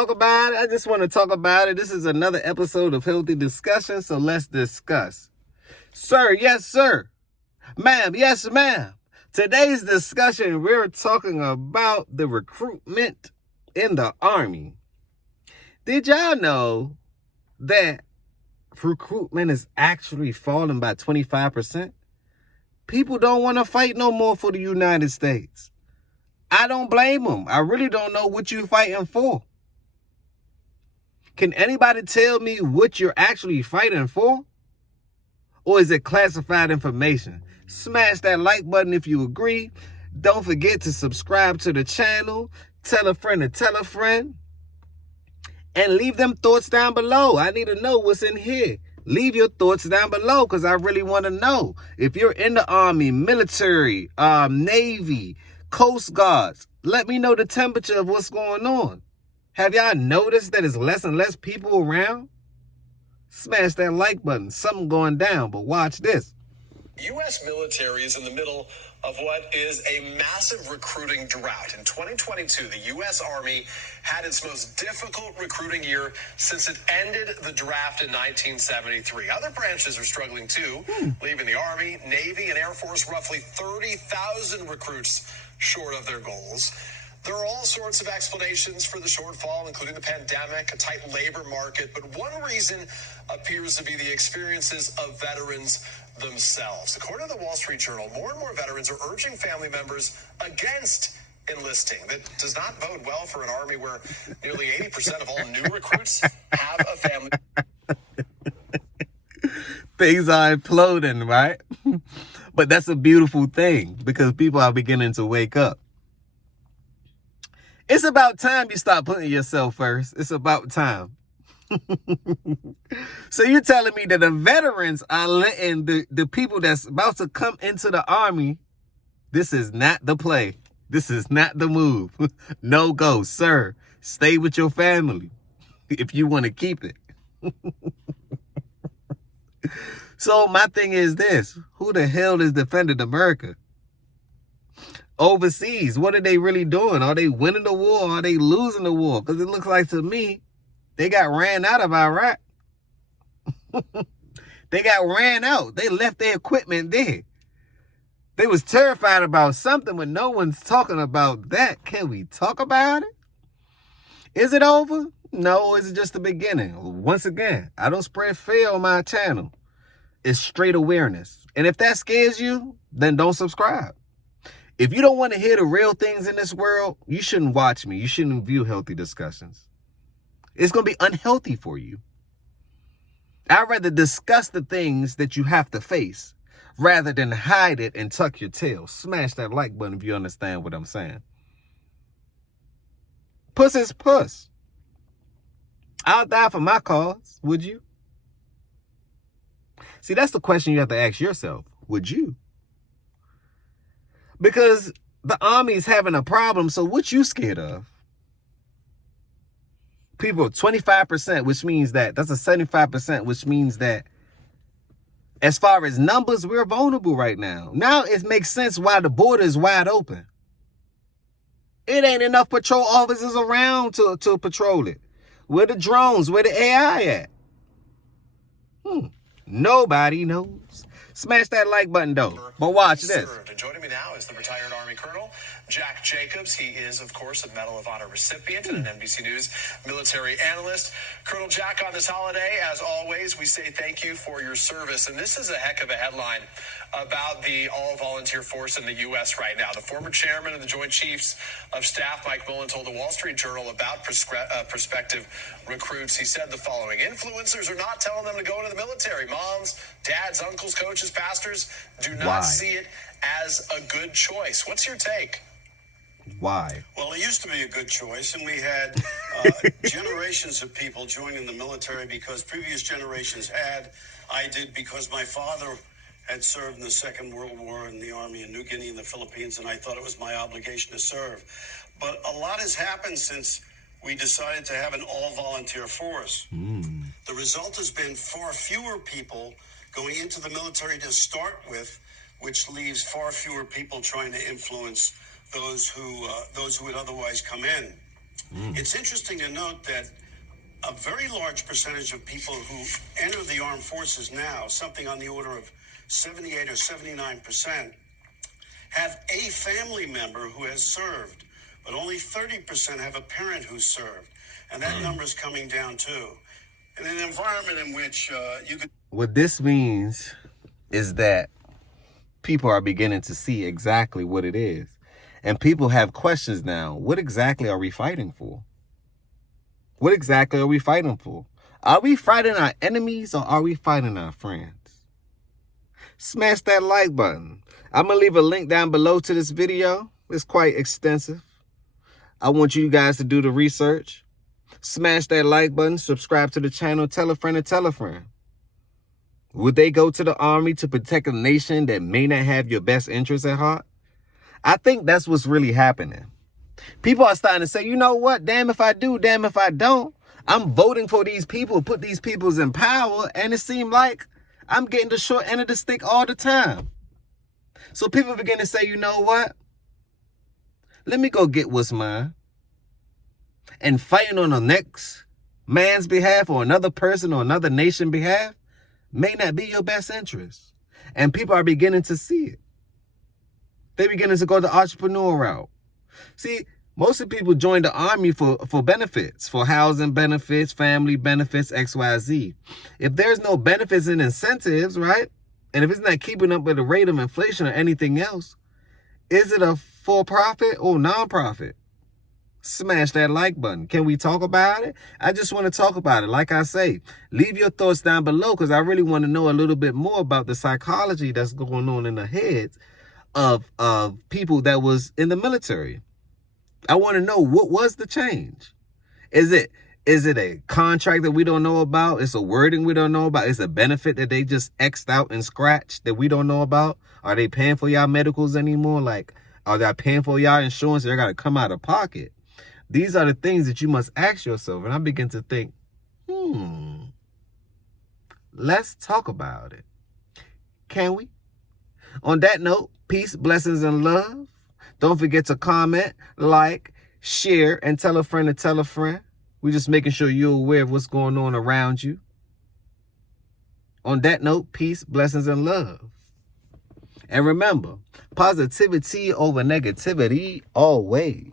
talk about it. I just want to talk about it. This is another episode of Healthy Discussion, so let's discuss. Sir, yes, sir. Ma'am, yes, ma'am. Today's discussion, we're talking about the recruitment in the Army. Did y'all know that recruitment is actually falling by 25%? People don't want to fight no more for the United States. I don't blame them. I really don't know what you're fighting for. Can anybody tell me what you're actually fighting for? Or is it classified information? Smash that like button if you agree. Don't forget to subscribe to the channel. Tell a friend to tell a friend. And leave them thoughts down below. I need to know what's in here. Leave your thoughts down below because I really want to know. If you're in the Army, military, Navy, Coast Guards, let me know the temperature of what's going on. Have y'all noticed that there's less and less people around? Smash that like button. Something going down, but watch this. U.S. military is in the middle of what is a massive recruiting drought. In 2022, the U.S. Army had its most difficult recruiting year since it ended the draft in 1973. Other branches are struggling too, leaving the Army, Navy, and Air Force roughly 30,000 recruits short of their goals. There are all sorts of explanations for the shortfall, including the pandemic, a tight labor market, but one reason appears to be the experiences of veterans themselves. According to the Wall Street Journal, more and more veterans are urging family members against enlisting. That does not bode well for an Army where nearly 80% of all new recruits have a family. Things are imploding, right? But that's a beautiful thing because people are beginning to wake up. It's about time you stop putting yourself first. It's about time. So you're telling me that the veterans are letting the people that's about to come into the Army, this is not the play. This is not the move. No go, sir. Stay with your family if you want to keep it. So my thing is this. Who the hell is defending America? Overseas, what are they really doing? Are they winning the war? Or are they losing the war? Because it looks like to me, they got ran out of Iraq. They got ran out. They left their equipment there. They was terrified about something, but no one's talking about that. Can we talk about it? Is it over? No, is it just the beginning? Once again, I don't spread fear on my channel. It's straight awareness. And if that scares you, then don't subscribe. If you don't want to hear the real things in this world, you shouldn't watch me. You shouldn't view Healthy Discussions. It's going to be unhealthy for you. I'd rather discuss the things that you have to face rather than hide it and tuck your tail. Smash that like button if you understand what I'm saying. Puss is puss. I'll die for my cause. Would you? See, that's the question you have to ask yourself. Would you? Because the Army's having a problem, so what you scared of? People, 25%, which means that's a 75%, which means that as far as numbers, we're vulnerable right now. Now it makes sense why the border is wide open. It ain't enough patrol officers around to patrol it. Where the drones? Where the AI at? Nobody knows. Smash that like button, though. But watch this. And joining me now is the retired Army Colonel, Jack Jacobs. He is, of course, a Medal of Honor recipient and an NBC News military analyst. Colonel Jack, on this holiday, as always, we say thank you for your service. And this is a heck of a headline about the all-volunteer force in the U.S. right now. The former chairman of the Joint Chiefs of Staff, Mike Mullen, told the Wall Street Journal about prospective recruits. He said the following: influencers are not telling them to go into the military. Moms, dads, uncles, coaches, pastors do not see it as a good choice. What's your take? Why? Well, it used to be a good choice, and we had generations of people joining the military because previous generations had. I did because my father had served in the Second World War in the Army in New Guinea and the Philippines, and I thought it was my obligation to serve. But a lot has happened since we decided to have an all-volunteer force. The result has been far fewer people going into the military to start with, which leaves far fewer people trying to influence those who would otherwise come in. It's interesting to note that a very large percentage of people who enter the armed forces now, something on the order of 78 or 79%, have a family member who has served, but only 30% have a parent who served. And that number is coming down too. In an environment in which you could... What this means is that people are beginning to see exactly what it is. And people have questions now. What exactly are we fighting for? What exactly are we fighting for? Are we fighting our enemies or are we fighting our friends? Smash that like button. I'm going to leave a link down below to this video. It's quite extensive. I want you guys to do the research. Smash that like button. Subscribe to the channel. Tell a friend and tell a friend. Would they go to the army to protect a nation that may not have your best interests at heart? I think that's what's really happening. People are starting to say, you know what? Damn if I do, damn if I don't. I'm voting for these people, put these peoples in power, and it seemed like I'm getting the short end of the stick all the time. So people begin to say, you know what? Let me go get what's mine. And fighting on the next man's behalf or another person or another nation behalf may not be your best interest. And people are beginning to see it. They're beginning to go the entrepreneur route. See, most of the people join the army for benefits, for housing benefits, family benefits, XYZ. If there's no benefits and incentives, right? And if it's not keeping up with the rate of inflation or anything else, is it a for-profit or non-profit? Smash that like button. Can we talk about it? I just want to talk about it. Like I say, leave your thoughts down below because I really want to know a little bit more about the psychology that's going on in the heads of people that was in the military. I want to know, what was the change? Is it a contract that we don't know about? It's a wording we don't know about? It's a benefit that they just X'd out and scratched that we don't know about? Are they paying for y'all medicals anymore? Like, are they paying for y'all insurance? They got to come out of pocket. These are the things that you must ask yourself. And I begin to think, let's talk about it. Can we? On that note, peace, blessings, and love. Don't forget to comment, like, share, and tell a friend to tell a friend. We're just making sure you're aware of what's going on around you. On that note, peace, blessings, and love. And remember, positivity over negativity always.